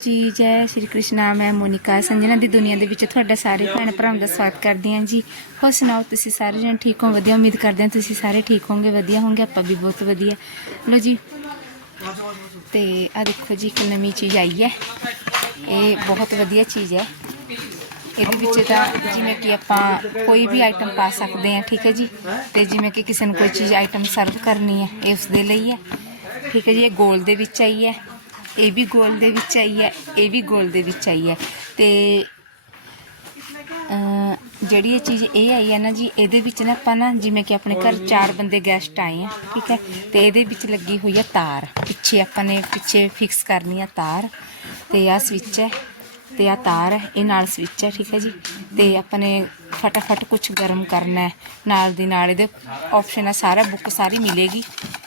ਜੀ ਜੈ ਸ਼੍ਰੀ ਕ੍ਰਿਸ਼ਨਾ ਮੈਂ ਮੋਨਿਕਾ ਸੰਜਨਾ ਦੀ ਦੁਨੀਆ ਦੇ ਵਿੱਚ ਤੁਹਾਡਾ ਸਾਰੇ ਭੈਣ ਭਰਾਵਾਂ ਦਾ ਸਵਾਗਤ ਕਰਦੀ ਹਾਂ ਜੀ। ਹੋਰ ਸੁਣਾਓ, ਤੁਸੀਂ ਸਾਰੇ ਜਣ ਠੀਕ ਹੋ? ਵਧੀਆ, ਉਮੀਦ ਕਰਦੇ ਹਾਂ ਤੁਸੀਂ ਸਾਰੇ ਠੀਕ ਹੋਵੋਗੇ। ਵਧੀਆ ਹੋਵੋਗੇ, ਆਪਾਂ ਵੀ ਬਹੁਤ ਵਧੀਆ। ਲੋ ਜੀ, ਤੇ ਆ ਦੇਖੋ ਜੀ, ਇੱਕ ਨਵੀਂ ਚੀਜ਼ ਆਈ ਹੈ। ਇਹ ਬਹੁਤ ਵਧੀਆ ਚੀਜ਼ ਹੈ। ਇਹਦੇ ਵਿੱਚ ਤਾਂ ਜਿਵੇਂ ਕਿ ਆਪਾਂ ਕੋਈ ਵੀ ਆਈਟਮ ਪਾ ਸਕਦੇ ਹਾਂ, ਠੀਕ ਹੈ ਜੀ। ਤੇ ਜਿਵੇਂ ਕਿ ਕਿਸੇ ਨੂੰ ਕੋਈ ਚੀਜ਼ ਆਈਟਮ ਸਰਵ ਕਰਨੀ ਹੈ, ਇਹ ਉਸ ਦੇ ਲਈ ਹੈ। ਠੀਕ ਹੈ ਜੀ, ਇਹ ਗੋਲ ਦੇ ਵਿੱਚ ਆਈ ਹੈ। ਇਹ ਵੀ ਗੋਲ ਦੇ ਵਿੱਚ ਆਈ ਹੈ, ਇਹ ਵੀ ਗੋਲ ਦੇ ਵਿੱਚ ਆਈ ਹੈ। ਤੇ ਜਿਹੜੀ ਇਹ ਚੀਜ਼ ਇਹ ਆਈ ਹੈ ਨਾ ਜੀ, ਇਹਦੇ ਵਿੱਚ ਨਾ ਆਪਾਂ ਨਾ ਜਿਵੇਂ ਕਿ ਆਪਣੇ ਘਰ ਚਾਰ ਬੰਦੇ ਗੈਸਟ ਆਏ ਆ, ਠੀਕ ਹੈ? ਤੇ ਇਹਦੇ ਵਿੱਚ ਲੱਗੀ ਹੋਈ ਹੈ ਤਾਰ। ਪਿੱਛੇ ਆਪਾਂ ਨੇ ਪਿੱਛੇ ਫਿਕਸ ਕਰਨੀ ਆ ਤਾਰ। ਤੇ ਆ ਸਵਿਚ ਹੈ, ਤੇ ਆ ਤਾਰ ਹੈ, ਇਹ ਨਾਲ ਸਵਿਚ ਹੈ, ਠੀਕ ਹੈ ਜੀ? ਤੇ ਆਪਾਂ ਨੇ ਫਟਾਫਟ ਕੁਝ ਗਰਮ ਕਰਨਾ ਹੈ। ਨਾਲ ਦੀ ਨਾਲ ਇਹਦੇ ਆਪਸ਼ਨ ਹੈ ਸਾਰਾ ਬੁੱਕ ਸਾਰੀ ਮਿਲੇਗੀ।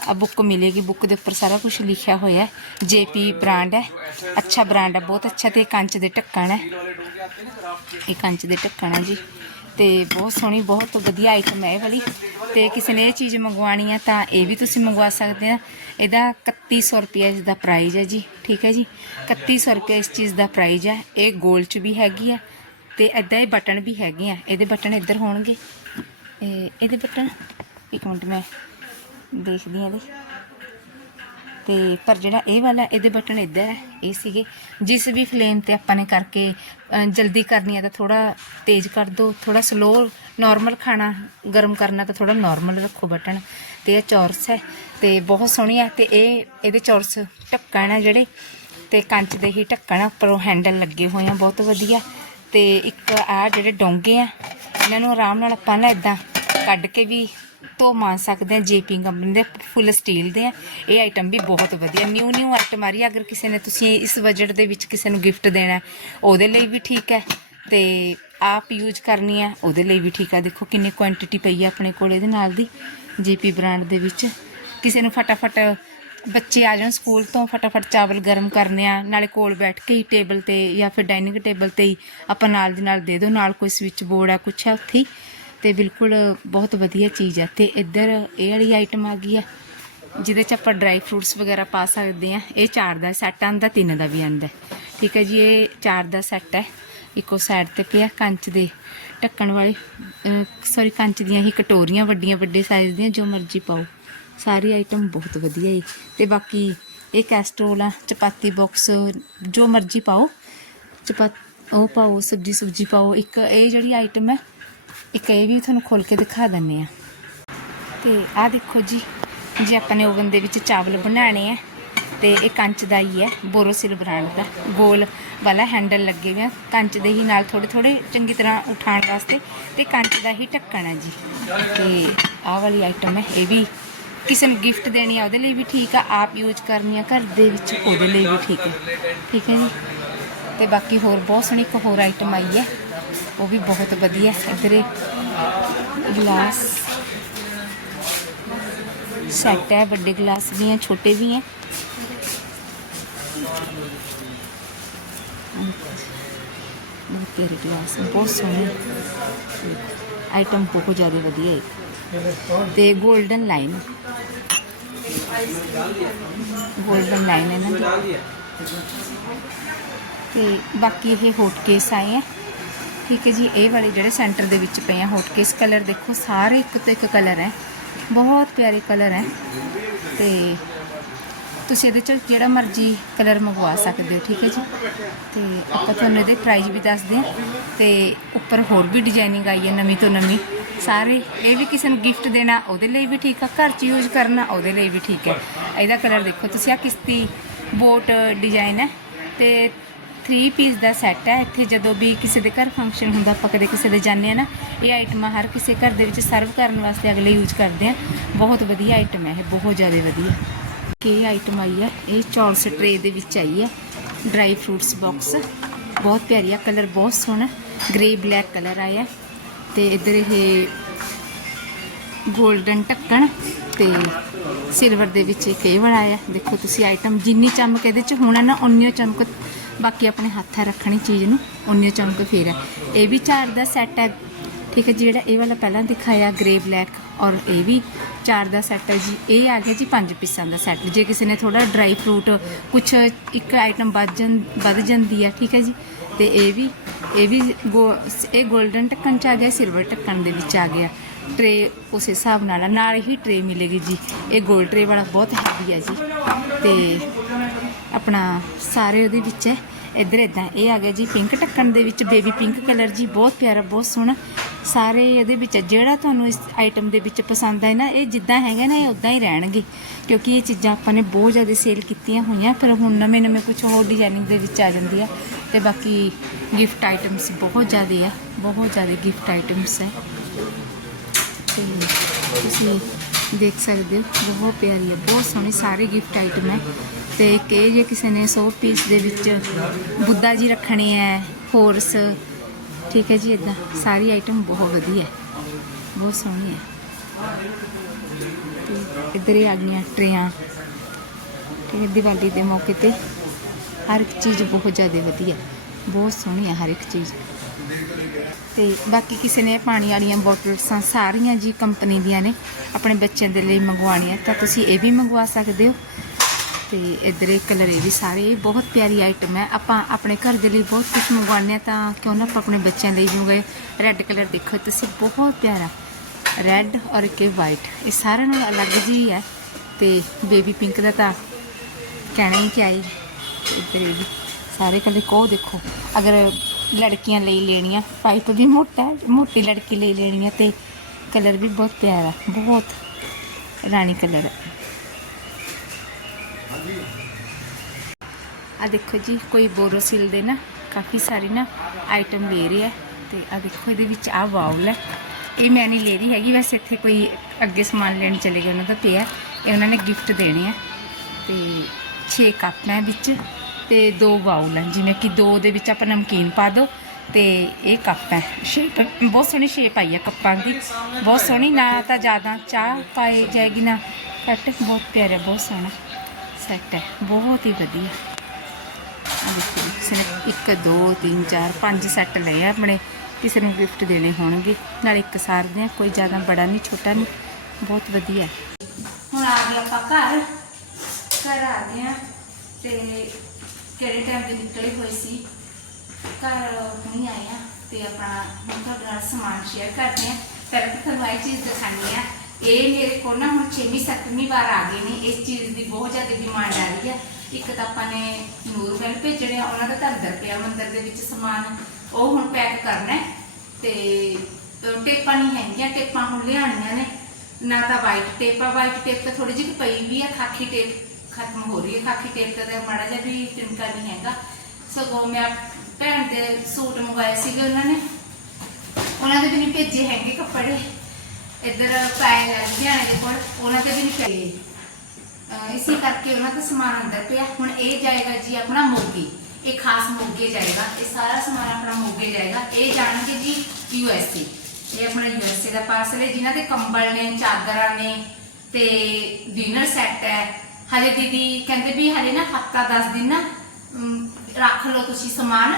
ਆ ਬੁੱਕ ਮਿਲੇਗੀ ਬੁੱਕ ਦੇ ਉੱਪਰ ਸਾਰਾ ਕੁਝ ਲਿਖਿਆ ਹੋਇਆ ਹੈ। ਜੇਪੀ ਬ੍ਰਾਂਡ ਹੈ, ਅੱਛਾ ਬ੍ਰਾਂਡ ਹੈ, ਬਹੁਤ ਅੱਛਾ ਤੇ ਕੰਚ ਦੇ ਢੱਕਣ ਹੈ। ਇਹ ਕੰਚ ਦੇ ਢੱਕਣ ਹੈ ਜੀ। ਤੇ ਬਹੁਤ ਸੋਹਣੀ, ਬਹੁਤ ਵਧੀਆ ਆਈਟਮ ਹੈ ਇਹ ਵਾਲੀ। ਤੇ ਕਿਸੇ ਨੇ ਇਹ ਚੀਜ਼ ਮੰਗਵਾਣੀ ਹੈ ਤਾਂ ਇਹ ਵੀ ਤੁਸੀਂ ਮੰਗਵਾ ਸਕਦੇ ਆ ਇਹਦਾ 3100 ਰੁਪਏ ਇਸ ਦਾ ਪ੍ਰਾਈਸ ਹੈ ਜੀ, ਠੀਕ ਹੈ ਜੀ? 3100 ਰੁਪਏ ਇਸ ਚੀਜ਼ ਦਾ ਪ੍ਰਾਈਸ ਹੈ। ਇਹ ਗੋਲ ਚ ਵੀ ਹੈਗੀ ਆ ਤੇ ਐਦਾਂ ਇਹ ਬਟਨ ਵੀ ਹੈਗੇ ਆ। ਇਹਦੇ ਬਟਨ ਇੱਧਰ ਹੋਣਗੇ। ਇਹ, ਇਹਦੇ ਬਟਨ ਇੱਕ ਮਿੰਟ ਮੈਂ ਦੇਖਦੀ ਹਾਂ ਇਹਦੇ ਤੇ ਪਰ ਜਿਹੜਾ ਇਹ ਵਾਲਾ, ਇਹਦੇ ਬਟਨ ਇੱਧਰ ਹੈ, ਇਹ ਸੀਗੇ। ਜਿਸ ਵੀ ਫਲੇਮ ਤੇ ਆਪਾਂ ਨੇ ਕਰਕੇ ਜਲਦੀ ਕਰਨੀ ਹੈ ਤਾਂ ਥੋੜਾ ਤੇਜ਼ ਕਰ ਦਿਓ ਥੋੜਾ ਸਲੋ ਨਾਰਮਲ ਖਾਣਾ ਗਰਮ ਕਰਨਾ ਤਾਂ ਥੋੜਾ ਨਾਰਮਲ ਰੱਖੋ ਬਟਨ। ਤੇ ਇਹ ਚੌਰਸ ਹੈ, ਤੇ ਬਹੁਤ ਸੋਹਣੀ ਹੈ, ਤੇ ਇਹ, ਇਹਦੇ ਚੌਰਸ ਢੱਕਣ ਹੈ ਜਿਹੜੇ, ਤੇ ਕੰਚ ਦੇ ਹੀ ਢੱਕਣ ਉੱਪਰੋਂ ਹੈਂਡਲ ਲੱਗੇ ਹੋਏ ਆ, ਬਹੁਤ ਵਧੀਆ। ਤੇ ਇੱਕ ਆ ਜਿਹੜੇ ਡੋਂਗੇ ਆ, ਇਹਨਾਂ ਨੂੰ ਆਰਾਮ ਨਾਲ ਆਪਾਂ ਨਾ ਇਦਾਂ ਕੱਢ ਕੇ ਵੀ ਧੋ ਮਾਰ ਸਕਦੇ ਆ ਜੇਪੀ ਕੰਪਨੀ ਦੇ ਫੁੱਲ ਸਟੀਲ ਦੇ ਆ। ਇਹ ਆਈਟਮ ਵੀ ਬਹੁਤ ਵਧੀਆ। ਨਿਊ ਨਿਊ ਆਈਟਮ ਆ ਰਹੀ ਹੈ ਅਗਰ ਕਿਸੇ ਨੇ ਤੁਸੀਂ ਇਸ ਬਜਟ ਦੇ ਵਿੱਚ ਕਿਸੇ ਨੂੰ ਗਿਫਟ ਦੇਣਾ ਉਹਦੇ ਲਈ ਵੀ ਠੀਕ ਹੈ। ਤੇ ਆਪ ਯੂਜ਼ ਕਰਨੀ ਹੈ, ਉਹਦੇ ਲਈ ਵੀ ਠੀਕ ਆ। ਦੇਖੋ ਕਿੰਨੀ ਕੁਆਂਟੀਟੀ ਪਈ ਹੈ ਆਪਣੇ ਕੋਲ ਇਹਦੇ ਨਾਲ ਦੀ ਜੇਪੀ ਬ੍ਰਾਂਡ ਦੇ ਵਿੱਚ। ਕਿਸੇ ਨੂੰ ਫਟਾਫਟ ਬੱਚੇ ਆ ਜਾਣ ਸਕੂਲ ਤੋਂ, ਫਟਾਫਟ ਚਾਵਲ ਗਰਮ ਕਰਨੇ ਆ, ਨਾਲੇ ਕੋਲ ਬੈਠ ਕੇ ਹੀ ਟੇਬਲ ਤੇ ਜਾਂ ਫਿਰ ਡਾਈਨਿੰਗ ਟੇਬਲ ਤੇ ਹੀ ਆਪਾਂ ਨਾਲ ਦੀ ਨਾਲ ਦੇ ਦਿਓ। ਨਾਲ ਕੋਈ ਸਵਿਚ ਬੋਰਡ ਆ, ਕੁਛ ਆ, ਉੱਥੇ ਹੀ ਤੇ ਬਿਲਕੁਲ ਬਹੁਤ ਵਧੀਆ ਚੀਜ਼ ਹੈ ਤੇ ਇੱਧਰ ਇਹ ਵਾਲੀ ਆਈਟਮ ਆ ਗਈ ਹੈ ਜਿਹਦੇ ਚ ਆਪਾਂ ਡਰਾਈ ਫਰੂਟਸ ਵਗੈਰਾ ਪਾ ਸਕਦੇ ਆ। ਇਹ ਚਾਰ ਦਾ ਸੈੱਟ ਆਂਦਾ ਤਿੰਨ ਦਾ ਵੀ ਆਂਦਾ ਠੀਕ ਹੈ ਜੀ, ਇਹ ਚਾਰ ਦਾ ਸੈੱਟ ਹੈ ਇੱਕੋ ਸਾਈਡ ਤੇ ਪਿਆ ਕੰਚ ਦੇ ਢੱਕਣ ਵਾਲੀ ਸੌਰੀ ਕੰਚ ਦੀਆਂ ਹੀ ਕਟੋਰੀਆਂ ਵੱਡੀਆਂ ਵੱਡੇ ਸਾਈਜ਼ ਦੀਆਂ, ਜੋ ਮਰਜ਼ੀ ਪਾਓ। ਸਾਰੀ ਆਈਟਮ ਬਹੁਤ ਵਧੀਆ ਹੈ ਤੇ ਬਾਕੀ ਇਹ ਕੈਸਟਰੋਲ ਆ, ਚਪਾਤੀ ਬਾਕਸ ਜੋ ਮਰਜ਼ੀ ਪਾਓ। ਚਪਾਤ ਉਹ ਪਾਓ, ਸਬਜੀ ਸੁਬਜੀ ਪਾਓ। ਇੱਕ ਇਹ ਜਿਹੜੀ ਆਈਟਮ ਹੈ ਇੱਕ ਇਹ ਵੀ ਤੁਹਾਨੂੰ ਖੋਲ ਕੇ ਦਿਖਾ ਦਿੰਨੇ ਆ ਤੇ ਆਹ ਦੇਖੋ ਜੀ, ਜੇ ਆਪਾਂ ਨੇ ਓਵਨ ਦੇ ਵਿੱਚ ਚਾਵਲ ਬਣਾਣੇ ਆ, ਤੇ ਇਹ ਕੰਚ ਦਾ ਹੀ ਹੈ ਬੋਰੋਸਿਲ ਬ੍ਰਾਂਡ ਦਾ। ਗੋਲ ਵਾਲਾ ਹੈਂਡਲ ਲੱਗੇ ਹੋਏ ਕੰਚ ਦੇ ਹੀ ਨਾਲ ਥੋੜੇ ਥੋੜੇ ਚੰਗੀ ਤਰ੍ਹਾਂ ਉਠਾਉਣ ਵਾਸਤੇ ਤੇ ਕੰਚ ਦਾ ਹੀ ਢੱਕਣ ਹੈ ਜੀ। ਤੇ ਆਹ ਵਾਲੀ ਆਈਟਮ ਹੈ, ਇਹ ਵੀ ਕਿਸੇ ਨੂੰ ਗਿਫਟ ਦੇਣੀ ਆ, ਉਹਦੇ ਲਈ ਵੀ ਠੀਕ ਆ, ਆਪ ਯੂਜ਼ ਕਰਨੀ ਆ, ਘਰ ਦੇ ਵਿੱਚ ਉਹਦੇ ਲਈ ਵੀ ਠੀਕ ਹੈ ਠੀਕ ਹੈ ਜੀ? ਤੇ ਬਾਕੀ ਹੋਰ ਬਹੁਤ ਸੋਹਣੀ ਇੱਕ ਹੋਰ ਆਈਟਮ ਆਈ ਹੈ ਉਹ ਵੀ ਬਹੁਤ ਵਧੀਆ ਇੱਧਰ ਇਹ ਗਲਾਸ ਸੈੱਟ ਹੈ ਵੱਡੇ ਗਲਾਸ ਵੀ ਹੈ ਛੋਟੇ ਵੀ ਹੈ ਬਹੁਤ ਪਿਆਰੇ ਗਲਾਸ ਹੈ, ਬਹੁਤ ਸੋਹਣੇ ਆਈਟਮ ਬਹੁਤ ਜ਼ਿਆਦਾ ਵਧੀਆ ਹੈ ਤੇ 골ਡਨ ਲਾਈਨ 골ਡਨ ਲਾਈਨ ਹੈ ਨਾ ਦੀ ਤੇ ਬਾਕੀ ਇਹ ਹੋਟ ਕੇਸ ਆਏ ਹੈ ਠੀਕ ਹੈ ਜੀ, ਇਹ ਵਾਲੇ ਜਿਹੜੇ ਸੈਂਟਰ ਦੇ ਵਿੱਚ ਪਏ ਆ ਹੋਟ ਕੇਸ ਕਲਰ ਦੇਖੋ, ਸਾਰੇ ਇੱਕ ਤੋਂ ਇੱਕ ਕਲਰ ਹੈ। ਬਹੁਤ ਪਿਆਰੇ ਕਲਰ ਹੈ। ਤੇ ਤੁਸੀਂ ਇਹਦੇ ਚ ਜਿਹੜਾ ਮਰਜ਼ੀ ਕਲਰ ਮੰਗਵਾ ਸਕਦੇ ਹੋ, ਠੀਕ ਹੈ ਜੀ? ਤੇ ਆਪਾਂ ਤੁਹਾਨੂੰ ਇਹਦੇ ਪ੍ਰਾਈਸ ਵੀ ਦੱਸਦੇ ਹਾਂ। ਤੇ ਉੱਪਰ ਹੋਰ ਵੀ ਡਿਜ਼ਾਈਨਿੰਗ ਆਈ ਹੈ ਨਵੀਂ ਤੋਂ ਨਵੀਂ। ਸਾਰੇ ਇਹ ਵੀ ਕਿਸੇ ਨੂੰ ਗਿਫਟ ਦੇਣਾ, ਉਹਦੇ ਲਈ ਵੀ ਠੀਕ ਆ। ਘਰ 'ਚ ਯੂਜ਼ ਕਰਨਾ, ਉਹਦੇ ਲਈ ਵੀ ਠੀਕ ਹੈ। ਇਹਦਾ ਕਲਰ ਦੇਖੋ, ਤੁਸੀਂ ਆ ਕਿਸ਼ਤੀ ਬੋਟ ਡਿਜ਼ਾਈਨ ਹੈ। ਤੇ 3 ਪੀਸ ਦਾ ਸੈੱਟ ਹੈ। ਇੱਥੇ ਜਦੋਂ ਵੀ ਕਿਸੇ ਦੇ ਘਰ ਫੰਕਸ਼ਨ ਹੁੰਦਾ, ਆਪਾਂ ਕਦੇ ਕਿਸੇ ਦੇ ਜਾਂਦੇ ਆ ਨਾ, ਇਹ ਆਈਟਮਾਂ ਹਰ ਕਿਸੇ ਘਰ ਦੇ ਵਿੱਚ ਸਰਵ ਕਰਨ ਵਾਸਤੇ ਅਗਲੇ ਯੂਜ਼ ਕਰਦੇ ਆ। ਬਹੁਤ ਵਧੀਆ ਆਈਟਮ ਹੈ, ਇਹ ਬਹੁਤ ਜ਼ਿਆਦਾ ਵਧੀਆ। ਕਿ ਇਹ ਆਈਟਮ ਆਈ ਹੈ, ਇਹ ਚੌਰਸ ਟਰੇ ਦੇ ਵਿੱਚ ਆਈ ਹੈ। ਡਰਾਈ ਫਰੂਟਸ ਬਾਕਸ ਬਹੁਤ ਪਿਆਰੀ ਆ ਕਲਰ ਬਹੁਤ ਸੋਹਣਾ ਗ੍ਰੇ ਬਲੈਕ ਕਲਰ ਆਇਆ। ਤੇ ਇੱਧਰ ਇਹ 골ਡਨ ਢੱਕਣ ਤੇ ਸਿਲਵਰ ਦੇ ਵਿੱਚ ਇੱਕ ਇਹ ਵਾਲਾ ਆਇਆ ਦੇਖੋ ਤੁਸੀਂ ਆਈਟਮ ਜਿੰਨੀ ਚਮਕ ਇਹਦੇ ਚ ਹੋਣਾ ਨਾ ਉਨੀ ਚਮਕ ਬਾਕੀ ਆਪਣੇ ਹੱਥਾਂ ਰੱਖਣੀ ਚੀਜ਼ ਨੂੰ ਉਨੀ ਚਮਕ ਫੇਰ ਹੈ ਇਹ ਵੀ ਚਾਰ ਦਾ ਸੈੱਟ ਹੈ ਠੀਕ ਹੈ ਜਿਹੜਾ ਇਹ ਵਾਲਾ ਪਹਿਲਾਂ ਦਿਖਾਇਆ ਗ੍ਰੇ ਬਲੈਕ ਔਰ ਇਹ ਵੀ ਚਾਰ ਦਾ ਸੈੱਟ ਹੈ ਜੀ। ਇਹ ਆ ਗਿਆ ਜੀ ਪੰਜ ਪੀਸਾਂ ਦਾ ਸੈੱਟ ਜੇ ਕਿਸੇ ਨੇ ਥੋੜਾ ਡਰਾਈ ਫਰੂਟ ਕੁਛ ਇੱਕ ਆਈਟਮ ਵੱਧ ਜਾਂ, ਵੱਧ ਜਾਂਦੀ ਹੈ ਠੀਕ ਹੈ ਜੀ, ਤੇ ਇਹ ਵੀ ਇਹ ਵੀ ਗੋ- ਇਹ 골ਡਨ ਢੱਕਣ ਚ ਆ ਗਿਆ ਸਿਲਵਰ ਢੱਕਣ ਦੇ ਵਿੱਚ ਆ ਗਿਆ। ਟਰੇ ਉਸ ਹਿਸਾਬ ਨਾਲ ਆ। ਨਾਲ ਹੀ ਟਰੇ ਮਿਲੇਗੀ ਜੀ। ਇਹ 골ਡ ਟਰੇ ਵਾਲਾ ਬਹੁਤ ਹੈਵੀ ਹੈ ਜੀ। ਤੇ ਆਪਣਾ ਸਾਰੇ ਉਹਦੇ ਵਿੱਚ ਹੈ। ਇੱਧਰ ਇਦਾਂ ਇਹ ਆ ਗਿਆ ਜੀ ਪਿੰਕ ਢੱਕਣ ਦੇ ਵਿੱਚ ਬੇਬੀ ਪਿੰਕ ਕਲਰ ਜੀ, ਬਹੁਤ ਪਿਆਰਾ, ਬਹੁਤ ਸੋਹਣਾ। ਸਾਰੇ ਇਹਦੇ ਵਿੱਚ, ਜਿਹੜਾ ਤੁਹਾਨੂੰ ਇਸ ਆਈਟਮ ਦੇ ਵਿੱਚ ਪਸੰਦ ਆਏ ਨਾ, ਇਹ ਜਿੱਦਾਂ ਹੈਗੇ ਨਾ, ਇਹ ਉਦਾਂ ਹੀ ਰਹਿਣਗੇ। ਕਿਉਂਕਿ ਇਹ ਚੀਜ਼ਾਂ ਆਪਾਂ ਨੇ ਬਹੁਤ ਜ਼ਿਆਦਾ ਸੇਲ ਕੀਤੀਆਂ ਹੋਈਆਂ ਫਿਰ ਹੁਣ ਨਵੇਂ ਨਵੇਂ ਕੁਝ ਹੋਰ ਡਿਜ਼ਾਈਨਿੰਗ ਦੇ ਵਿੱਚ ਆ ਜਾਂਦੀ ਆ। ਤੇ ਬਾਕੀ ਗਿਫਟ ਆਈਟਮਸ ਬਹੁਤ ਜ਼ਿਆਦਾ ਆ, ਬਹੁਤ ਜ਼ਿਆਦਾ ਗਿਫਟ ਆਈਟਮਸ ਹੈ ਤੇ ਤੁਸੀਂ ਦੇਖ ਸਕਦੇ ਹੋ, ਬਹੁਤ ਪਿਆਰੀ ਹੈ, ਬਹੁਤ ਸੋਹਣੀ ਸਾਰੇ ਗਿਫਟ ਆਈਟਮ ਹੈ। ਤੇ ਕਿ ਇਹ ਜੇ ਕਿਸੇ ਨੇ 100 ਪੀਸ ਦੇ ਵਿੱਚ ਬੁੱਧਾ ਜੀ ਰੱਖਣੇ ਹੈ ਹੋਰਸ ਠੀਕ ਹੈ ਜੀ ਇਦਾਂ ਸਾਰੀ ਆਈਟਮ ਬਹੁਤ ਵਧੀਆ ਹੈ, ਬਹੁਤ ਸੋਹਣੀ ਹੈ। ਤੇ ਇੱਧਰ ਹੀ ਆ ਗਈਆਂ ਟਰੇਆਂ, ਤੇ ਦੀਵਾਲੀ ਦੇ ਮੌਕੇ ਤੇ ਹਰ ਇੱਕ ਚੀਜ਼ ਬਹੁਤ ਜ਼ਿਆਦਾ ਵਧੀਆ, ਬਹੁਤ ਸੋਹਣੀ ਹੈ ਹਰ ਇੱਕ ਚੀਜ਼। ਤੇ ਬਾਕੀ ਕਿਸੇ ਨੇ ਪਾਣੀ ਵਾਲੀਆਂ ਬੋਟਲਸਾਂ ਸਾਰੀਆਂ ਜੀ ਕੰਪਨੀ ਦੀਆਂ ਨੇ, ਆਪਣੇ ਬੱਚਿਆਂ ਦੇ ਲਈ ਮੰਗਵਾਉਣੀਆਂ, ਤਾਂ ਤੁਸੀਂ ਇਹ ਵੀ ਮੰਗਵਾ ਸਕਦੇ ਹੋ। ਤੇ ਇੱਧਰ ਇਹ ਕਲਰ ਇਹ ਵੀ ਸਾਰੇ ਬਹੁਤ ਪਿਆਰੀ ਆਈਟਮ ਹੈ। ਆਪਾਂ ਆਪਣੇ ਘਰ ਦੇ ਲਈ ਬਹੁਤ ਕੁਝ ਮੰਗਵਾਉਂਦੇ ਹਾਂ, ਤਾਂ ਕਿਉਂ ਨਾ ਆਪਾਂ ਆਪਣੇ ਬੱਚਿਆਂ ਲਈ ਵੀ ਮੰਗਵਾਏ ਰੈੱਡ ਕਲਰ ਦੇਖੋ, ਤੁਸੀਂ ਬਹੁਤ ਪਿਆਰਾ। ਰੈੱਡ ਔਰ ਇੱਕ ਵਾਈਟ ਇਹ ਸਾਰਿਆਂ ਨਾਲ ਅਲੱਗ ਜੀ ਹੈ। ਤੇ ਬੇਬੀ ਪਿੰਕ ਦਾ ਤਾਂ ਕਹਿਣਾ ਹੀ ਕਿਆ ਹੀ। ਇੱਧਰ ਇਹ ਵੀ, ਸਾਰੇ ਕਲਰ ਕੋ ਦੇਖੋ। ਅਗਰ ਲੜਕੀਆਂ ਲਈ ਲੈਣੀਆਂ। ਪਾਈਪ ਵੀ ਮੋਟਾ ਹੈ, ਮੋਟੀ ਲੜਕੀ ਲਈ ਲੈਣੀ ਹੈ ਤੇ ਕਲਰ ਵੀ ਬਹੁਤ ਪਿਆਰਾ ਬਹੁਤ ਰਾਣੀ ਕਲਰ ਹੈ। ਆ ਦੇਖੋ ਜੀ, ਕੋਈ ਬੋਰੋਸਿਲ ਦੇ ਨਾ ਕਾਫੀ ਸਾਰੀ ਨਾ ਆਈਟਮ ਲੈ ਰਹੀ ਹੈ ਤੇ ਆ ਦੇਖੋ ਇਹਦੇ ਵਿੱਚ ਆ ਬਾਉਲ ਹੈ। ਇਹ ਮੈਂ ਨਹੀਂ ਲੈ ਰਹੀ ਹੈਗੀ, ਵੈਸੇ ਇੱਥੇ ਕੋਈ ਅੱਗੇ ਸਮਾਨ ਲੈਣ ਚਲੇ ਗਏ, ਉਹਨਾਂ ਦਾ ਪਿਆ ਇਹ ਉਹਨਾਂ ਨੇ ਗਿਫਟ ਦੇਣੇ ਆ ਤੇ 6 ਕੱਪ ਹੈ ਵਿੱਚ। ਤੇ ਦੋ ਬਾਉਲ ਹੈ ਜਿਵੇਂ ਕਿ ਦੋ ਦੇ ਵਿੱਚ ਆਪਾਂ ਨਮਕੀਨ ਪਾ ਦੋ ਤੇ ਇਹ ਕੱਪ ਹੈ। ਸ਼ੇਪ, ਬਹੁਤ ਸੋਹਣੀ ਸ਼ੇਪ ਆਈ ਹੈ ਕੱਪਾਂ ਦੀ। ਬਹੁਤ ਸੋਹਣੀ, ਨਾ ਤਾਂ ਜ਼ਿਆਦਾ ਚਾਹ ਪਾਏ ਜਾਏਗੀ ਨਾ ਘੱਟ। ਬਹੁਤ ਪਿਆਰਾ, ਬਹੁਤ ਸੋਹਣਾ ਸੈੱਟ ਹੈ। ਬਹੁਤ ਹੀ ਵਧੀਆ। ਦੇਖੋ ਕਿਸੇ ਨੇ 1 2 3 4 5 ਸੈੱਟ ਲਏ ਆ ਆਪਣੇ। ਕਿਸੇ ਨੂੰ ਗਿਫਟ ਦੇਣੇ ਹੋਣਗੇ। ਨਾਲ ਇੱਕ ਸਾਰ ਦੇ ਕੋਈ ਜ਼ਿਆਦਾ ਬੜਾ ਨਹੀਂ, ਛੋਟਾ ਨਹੀਂ। ਬਹੁਤ ਵਧੀਆ। ਹੁਣ ਆ ਗਏ ਆਪਾਂ ਘਰ। ਘਰ ਆ ਗਏ ਆ ਤੇ ਕਿਹੜੇ ਟਾਈਮ ਦੇ ਨਿਕਲੇ ਹੋਏ ਸੀ, ਘਰ ਨਹੀਂ ਆਏ ਆ ਤੇ ਆਪਣਾ ਹੁਣ ਤੁਹਾਡੇ ਨਾਲ ਸਮਾਨ ਸ਼ੇਅਰ ਕਰਦੇ ਆ। ਪਹਿਲਾਂ ਤਾਂ ਤੁਹਾਨੂੰ ਇਹ ਚੀਜ਼ ਦਿਖਾਣੀ ਆ। ਇਹ ਮੇਰੇ ਕੋਲ ਨਾ ਹੁਣ 6ਵੀਂ 7ਵੀਂ ਵਾਰ ਆ ਗਏ ਨੇ। ਇਸ ਚੀਜ਼ ਦੀ ਬਹੁਤ ਜ਼ਿਆਦਾ ਡਿਮਾਂਡ ਆ ਰਹੀ ਹੈ ਇੱਕ ਤਾਂ ਆਪਾਂ ਨੇ ਨੂਰਮਹਿਲ ਭੇਜਣੇ ਆ, ਉਹਨਾਂ ਦਾ ਤਾਂ ਅੰਦਰ ਪਿਆ, ਮੰਦਰ ਦੇ ਵਿੱਚ ਸਮਾਨ ਉਹ ਹੁਣ ਪੈਕ ਕਰਨਾ ਤੇ ਟੇਪਾਂ ਨਹੀਂ ਹੈਗੀਆਂ, ਟੇਪਾਂ ਹੁਣ ਲਿਆਉਣੀਆਂ ਨੇ। ਨਾ ਤਾਂ ਵਾਈਟ ਟੇਪ ਆ ਵਾਈਟ ਟੇਪ ਤਾਂ ਥੋੜੀ ਜਿਹੀ ਪਈ ਵੀ ਆ, ਖਾਕੀ ਟੇਪ ਖਤਮ ਹੋ ਰਹੀ ਹੈ, ਖਾਕੀ ਟੇਪ ਦਾ ਤਾਂ ਮਾੜਾ ਜਿਹਾ ਵੀ ਤਿੰਕਾ ਨਹੀਂ ਹੈਗਾ। ਸਗੋਂ ਮੈਂ ਭੈਣ ਦੇ ਸੂਟ ਮੰਗਵਾਏ ਸੀਗੇ ਉਹਨਾਂ ਨੇ। ਉਹਨਾਂ ਦੇ ਵੀ ਨਹੀਂ ਭੇਜੇ ਹੈਗੇ ਕੱਪੜੇ। ਇੱਧਰ ਪਾਏ ਲੁਧਿਆਣੇ ਦੇ ਕੋਲ, ਉਹਨਾਂ ਦੇ ਵੀ ਨਹੀਂ ਪਏ ਇਸੇ ਕਰਕੇ ਉਹਨਾਂ ਦਾ ਸਮਾਨ ਅੰਦਰ ਪਿਆ। ਹੁਣ ਇਹ ਜਾਏਗਾ ਜੀ ਆਪਣਾ ਮੋਗੇ। ਇਹ ਖਾਸ ਮੋਗੇ ਜਾਏਗਾ। ਇਹ ਸਾਰਾ ਸਮਾਨ ਆਪਣਾ ਮੋਗੇ ਜਾਏਗਾ। ਇਹ ਜਾਣਗੇ ਜੀ ਯੂ ਐਸ ਏ ਇਹ ਆਪਣਾ ਯੂ ਐਸ ਏ ਦਾ ਪਾਰਸਲ ਹੈ। ਜਿਨ੍ਹਾਂ ਦੇ ਕੰਬਲ ਨੇ, ਚਾਦਰਾਂ ਨੇ ਤੇ ਡਿਨਰ ਸੈੱਟ ਹੈ। ਹਲੇ ਦੀਦੀ ਕਹਿੰਦੇ ਵੀ ਹਲੇ ਨਾ ਹਫਤਾ 10 ਦਿਨ ਨਾ ਰੱਖ ਲਓ ਤੁਸੀਂ ਸਮਾਨ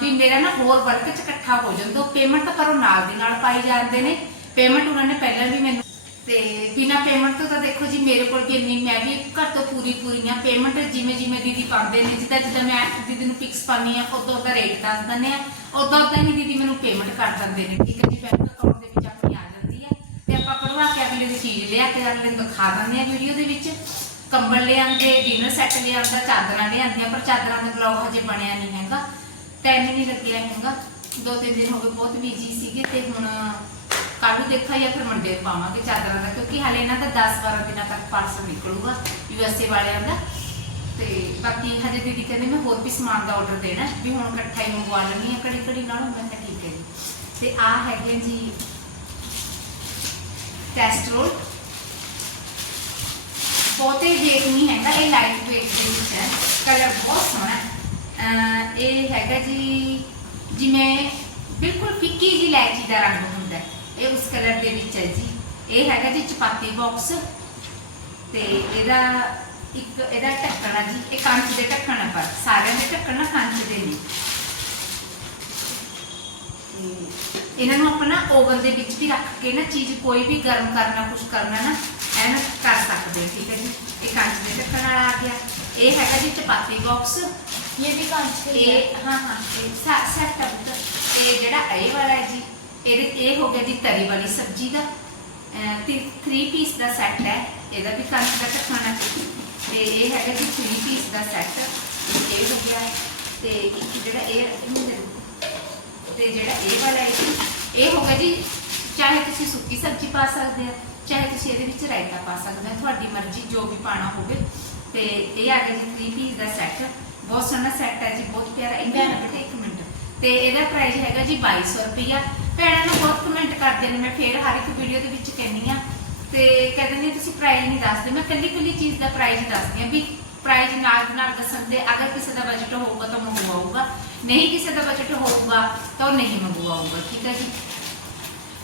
ਵੀ ਮੇਰਾ ਨਾ ਹੋਰ ਵਰਕ ਚ ਇਕੱਠਾ ਹੋ ਜਾਂਦਾ ਪੇਮੈਂਟ ਤਾਂ ਪਰ ਨਾਲ ਦੀ ਨਾਲ ਪਾਈ ਜਾਂਦੇ ਨੇ। ਪੇਮੈਂਟ ਉਹਨਾਂ ਨੇ ਪਹਿਲਾਂ ਵੀ ਮੈਨੂੰ ਤੇ ਬਿਨਾ ਪੇਮੈਂਟ ਤੋਂ ਤਾਂ ਦੇਖੋ ਜੀ ਮੇਰੇ ਕੋਲ ਵੀ ਇੰਨੀ, ਮੈਂ ਵੀ ਘਰ ਤੋਂ ਪੂਰੀ ਪੂਰੀਆਂ ਪੇਮੈਂਟ ਜਿਵੇਂ ਜਿਵੇਂ ਦੀਦੀ ਪਾਉਂਦੇ ਨੇ, ਜਿੱਦਾਂ ਜਿੱਦਾਂ ਮੈਂ ਦੀਦੀ ਨੂੰ ਪਿਕਸ ਪਾਣੀ ਆ ਉਦੋਂ ਦਾ ਰੇਟ ਦੱਸ ਦਿੰਦੇ ਆ ਉਦੋਂ ਉਦਾਂ ਹੀ ਦੀਦੀ ਮੈਨੂੰ ਪੇਮੈਂਟ ਕਰ ਦਿੰਦੇ ਨੇ। ਠੀਕ ਹੈ ਜੀ ਬੈਂਕ ਅਕਾਊਂਟ ਦੇ ਵਿੱਚ ਆਪਣੀ ਆ ਜਾਂਦੀ ਹੈ ਤੇ ਆਪਾਂ ਕਢਵਾ ਕੇ ਅਗਲੇ ਦੀ ਚੀਜ਼ ਲਿਆ ਕੇ ਅਗਲੇ ਨੂੰ ਦਿਖਾ ਦਿੰਦੇ ਆ ਵੀਡੀਓ ਦੇ ਵਿੱਚ। ਕੰਬਲ ਲਿਆਂਦੇ ਡਿਨਰ ਸੈੱਟ ਲਿਆਂਦਾ, ਚਾਦਰਾਂ ਲਿਆਂਦੀਆਂ, ਪਰ ਚਾਦਰਾਂ ਦਾ ਬਲੌਗ ਹਜੇ ਬਣਿਆ ਨਹੀਂ ਹੈਗਾ। ਟਾਈਮ ਹੀ ਨਹੀਂ ਲੱਗਿਆ ਹੈਗਾ। ਦੋ ਤਿੰਨ ਦਿਨ ਹੋ ਗਏ ਬਹੁਤ ਬਿਜ਼ੀ ਸੀਗੇ ਤੇ ਹੁਣ ਕੱਲ ਦੇਖਾ ਜਾਂ ਫਿਰ ਮੰਡੇ ਪਾਵਾਂਗੇ ਚਾਦਰਾਂ ਦਾ, ਕਿਉਂਕਿ ਹਾਲੇ ਇਹਨਾਂ ਦਾ 10 12 ਦਿਨਾਂ ਤੱਕ ਪਾਰਸਲ ਨਿਕਲੂਗਾ ਯੂਐਸਏ ਵਾਲਿਆਂ ਦਾ। ਤੇ ਬਾਕੀ ਹਜੇ ਦੀਦੀ ਕਹਿੰਦੇ ਮੈਂ ਹੋਰ ਵੀ ਸਮਾਨ ਦਾ ਆਰਡਰ ਦੇਣਾ, ਵੀ ਹੁਣ ਇਕੱਠਾ ਹੀ ਮੰਗਵਾ ਲੈਣੀ ਹੈ ਕੜੀ ਕੜੀ ਨਾਲ, ਮੈਂ ਕਿਹਾ ਠੀਕ ਹੈ ਤੇ ਆ ਹੈਗੇ ਜੀ ਟੈਸਟ ਰੋਲ ਬਹੁਤੇ ਵੇਟ ਨਹੀਂ ਹੈਗਾ, ਇਹ ਲਾਈਟ ਵੇਟ ਦੇ ਵਿੱਚ ਹੈ। ਕਲਰ ਬਹੁਤ ਸੋਹਣਾ ਹੈ। ਇਹ ਹੈਗਾ ਜੀ, ਜਿਵੇਂ ਬਿਲਕੁਲ ਫਿੱਕੀ ਜੀ ਇਲਾਇਚੀ ਦਾ ਰੰਗ ਹੁੰਦਾ ਹੈ। ਇਹ ਉਸ ਕਲਰ ਦੇ ਵਿੱਚ ਹੈ ਜੀ। ਇਹ ਹੈਗਾ ਜੀ ਚਪਾਤੀ ਬਾਕਸ ਤੇ ਇਹਦਾ ਇੱਕ, ਇਹਦਾ ਢੱਕਣ ਆ ਜੀ। ਇਹ ਕੰਚ ਦੇ ਢੱਕਣ ਆ ਪਰ, ਸਾਰਿਆਂ ਦੇ ਢੱਕਣ ਨਾ ਕੰਚ ਦੇ ਨੇ ਤੇ ਇਹਨਾਂ ਨੂੰ ਆਪਣਾ ਓਵਨ ਦੇ ਵਿੱਚ ਵੀ ਰੱਖ ਕੇ ਨਾ, ਚੀਜ਼ ਕੋਈ ਵੀ ਗਰਮ ਕਰਨਾ ਕੁਝ ਕਰਨਾ ਨਾ ਐਨ ਕਰ ਸਕਦੇ ਠੀਕ ਹੈ ਜੀ। ਇਹ ਕੰਚ ਦੇ ਢੱਕਣ ਵਾਲਾ ਆ ਗਿਆ। ਇਹ ਹੈਗਾ ਜੀ ਚਪਾਤੀ ਬਾਕਸ ਇਹ ਵੀ ਕੰਚ ਦੇ ਇਹ ਹਾਂ ਹਾਂ ਇਹ ਸੈਟ ਅਪ ਤੇ। ਜਿਹੜਾ ਇਹ ਵਾਲਾ ਹੈ ਜੀ ਇਹਦੇ ਇਹ ਹੋ ਗਿਆ ਜੀ ਤਰੀ ਵਾਲੀ ਸਬਜ਼ੀ ਦਾ। ਤੇ 3 ਪੀਸ ਦਾ ਸੈੱਟ ਹੈ। ਇਹਦਾ ਵੀ ਕੰਚ ਦਾ ਢੱਕਣ ਹੈ ਤੇ ਇਹ ਹੈਗਾ ਜੀ 3 ਪੀਸ ਦਾ ਸੈੱਟ ਇਹ ਹੋ ਗਿਆ। ਤੇ ਜਿਹੜਾ ਇਹ ਤੇ ਜਿਹੜਾ ਇਹ ਵਾਲਾ ਹੈ ਇਹ ਹੋ ਗਿਆ ਜੀ ਚਾਹੇ ਤੁਸੀਂ ਸੁੱਕੀ ਸਬਜ਼ੀ ਪਾ ਸਕਦੇ ਆ। ਚਾਹੇ ਤੁਸੀਂ ਇਹਦੇ ਵਿੱਚ ਰਾਇਤਾ ਪਾ ਸਕਦੇ ਆ ਤੁਹਾਡੀ ਮਰਜ਼ੀ ਜੋ ਵੀ ਪਾਣਾ ਹੋਵੇ। ਤੇ ਇਹ ਆ ਗਿਆ ਜੀ 3 ਪੀਸ ਦਾ ਸੈੱਟ ਬਹੁਤ ਸੋਹਣਾ ਸੈੱਟ ਹੈ ਜੀ ਬਹੁਤ ਪਿਆਰਾ ਇੱਕ ਮਿੰਟ ਬੇਟੇ ਇੱਕ ਮਿੰਟ। ਤੇ ਇਹਦਾ ਪ੍ਰਾਈਸ ਹੈਗਾ ਜੀ 2200 ਰੁਪਇਆ ਭੈਣਾਂ ਨੂੰ ਬਹੁਤ ਕਮੈਂਟ ਕਰਦੇ ਨੇ ਮੈਂ ਫੇਰ ਹਰ ਇੱਕ ਵੀਡੀਓ ਦੇ ਵਿੱਚ ਕਹਿੰਨੀ ਆ ਤੇ ਕਹਿੰਦੇ ਨੇ ਤੁਸੀਂ ਪ੍ਰਾਈਸ ਨਹੀਂ ਦੱਸਦੇ। ਮੈਂ ਕੱਲੀ ਕੱਲੀ ਚੀਜ਼ ਦਾ ਪ੍ਰਾਈਸ ਦੱਸਦੀ ਆ ਵੀ ਪ੍ਰਾਈਸ ਨਾਲ ਨਾਲ ਦੱਸਣ ਦੇ ਅਗਰ ਕਿਸੇ ਦਾ ਬਜਟ ਹੋਊਗਾ ਤਾਂ ਮੰਗਵਾਊਗਾ। ਨਹੀਂ ਕਿਸੇ ਦਾ ਬਜਟ ਹੋਊਗਾ ਤਾਂ ਨਹੀਂ ਮੰਗਵਾਊਗਾ ਠੀਕ ਹੈ ਜੀ?